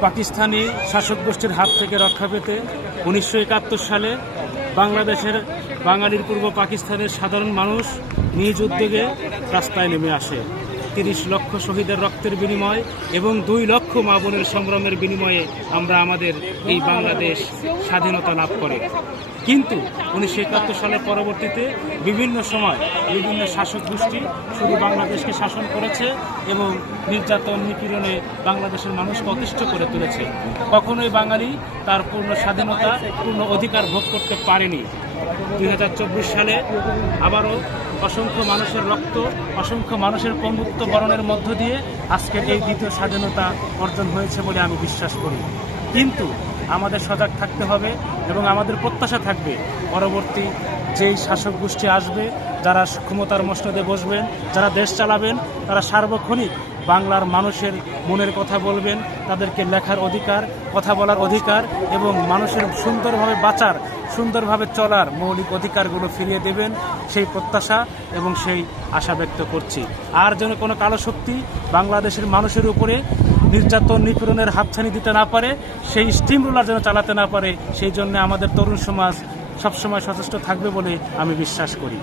পাকিস্তানি শাসক গোষ্ঠীর হাত থেকে রক্ষা পেতে উনিশশো একাত্তর সালে বাংলাদেশের বাঙালির পূর্ব পাকিস্তানের সাধারণ মানুষ নিজ উদ্যোগে রাস্তায় নেমে আসে। তিরিশ লক্ষ শহীদের রক্তের বিনিময় এবং দুই লক্ষ মা বোনের সংগ্রামের বিনিময়ে আমরা আমাদের এই বাংলাদেশ স্বাধীনতা লাভ করে। কিন্তু উনিশশো একাত্তর সালের পরবর্তীতে বিভিন্ন সময় বিভিন্ন শাসক গোষ্ঠী শুধু বাংলাদেশকে শাসন করেছে এবং নির্যাতন নিপীড়নে বাংলাদেশের মানুষকে অতিষ্ঠ করে তুলেছে। কখনোই বাঙালি তার পূর্ণ স্বাধীনতা, পূর্ণ অধিকার ভোগ করতে পারেনি। দুই হাজার চব্বিশ সালে আবারও অসংখ্য মানুষের রক্ত, অসংখ্য মানুষের পঙ্গুত্ব বরণের মধ্য দিয়ে আজকের এই দ্বিতীয় স্বাধীনতা অর্জন হয়েছে বলে আমি বিশ্বাস করি। কিন্তু আমাদের সজাগ থাকতে হবে এবং আমাদের প্রত্যাশা থাকবে পরবর্তী যেই শাসক গোষ্ঠী আসবে, যারা ক্ষমতার মসনদে বসবেন, যারা দেশ চালাবেন, তারা সার্বক্ষণিক বাংলার মানুষের মনের কথা বলবেন, তাদেরকে লেখার অধিকার, কথা বলার অধিকার এবং মানুষের সুন্দরভাবে বাঁচার, সুন্দরভাবে চলার মৌলিক অধিকারগুলো ফিরিয়ে দেবেন সেই প্রত্যাশা এবং সেই আশা ব্যক্ত করছি। আর যেন কোনো কালো শক্তি বাংলাদেশের মানুষের উপরে নির্যাতন নিপীড়নের হাতছানি দিতে না পারে, সেই স্টিম রোলার যেন চালাতে না পারে, সেই জন্য আমাদের তরুণ সমাজ সবসময় সচেষ্ট থাকবে বলে আমি বিশ্বাস করি।